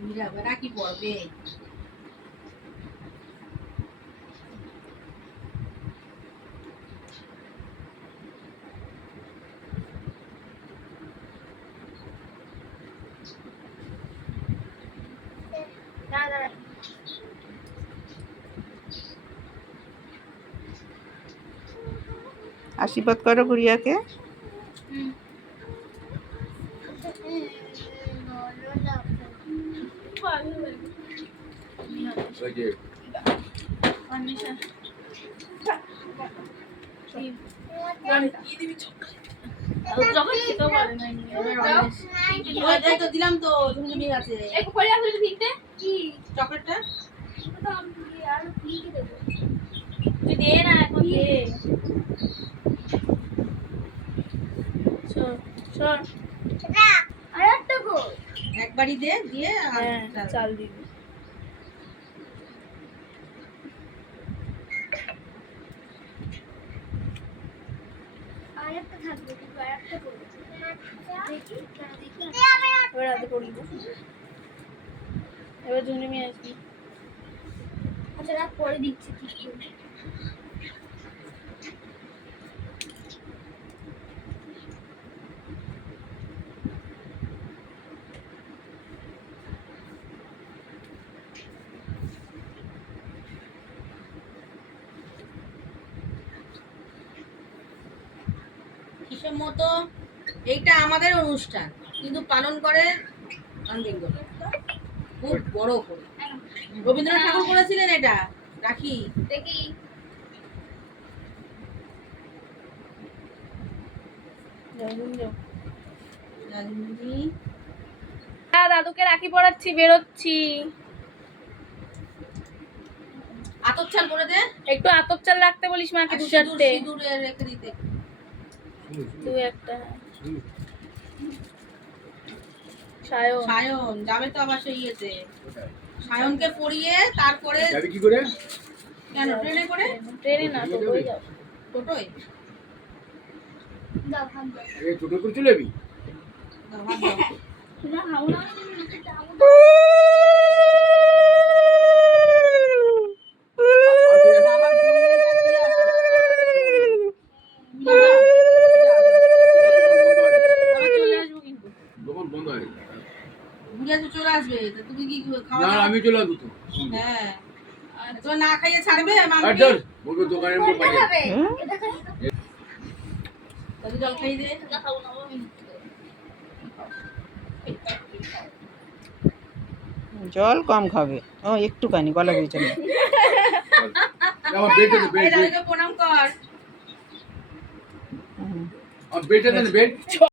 মীরা বেটা কি পড়বে দাঁড়া দাঁড়া আশীর্বাদ করো গুড়িয়াকে দিলাম তো ঝুমঝুমি আছে চকলেটটা তুই দে না এখন দে একটা গো একবারই দে দিয়ে আর চাল। দিবি। আর একটা থাকবে আর একটা করব। দেখি দেখি? এবার রাতে করব এবার জুনিমি আসবি। আচ্ছা রাত পরে দিচ্ছি ঠিক মতো এইটা আমাদের অনুষ্ঠান কিন্তু পালন করে আনবেঙ্গল খুব বড় করে। রবীন্দ্রনাথ ঠাকুর করেছিলেন এটা রাখি। দেখি। হ্যাঁ দাদুকে রাখি পড়াচ্ছি বেরোচ্ছি। আতপ চাল করে দে। একটু আতপ চাল রাখতে বলিস মাকে দু চারটে। সিঁদুরে রেখে দিতে। দু একটা। সায়ন। সায়ন যাবে তো আবার সেই ইয়েতে। সায়নকে পড়িয়ে তারপরে যাবে কি করে? কেন ট্রেনে করে? ট্রেনে না টোটোয় যাও টোটোয়? এই ছোট করে চলে যাবি? দাও, হাত দাও। বাবার বোনটা কি আছে? আবার চলে আসব কিন্তু দোকান বন্ধ হয়ে গেছে ঘুরে তো চলে আসবে। তা তুমি কি খাওয়া না আমি চলে আসব তো। হ্যাঁ। তো না খাইয়ে ছাড়বে? বলব পাঠিয়ে তাহলে জল খাইয়ে দে। জল কম খাবে। ও একটুখানি গলা ভিজে না প্রণাম কর। Bed bed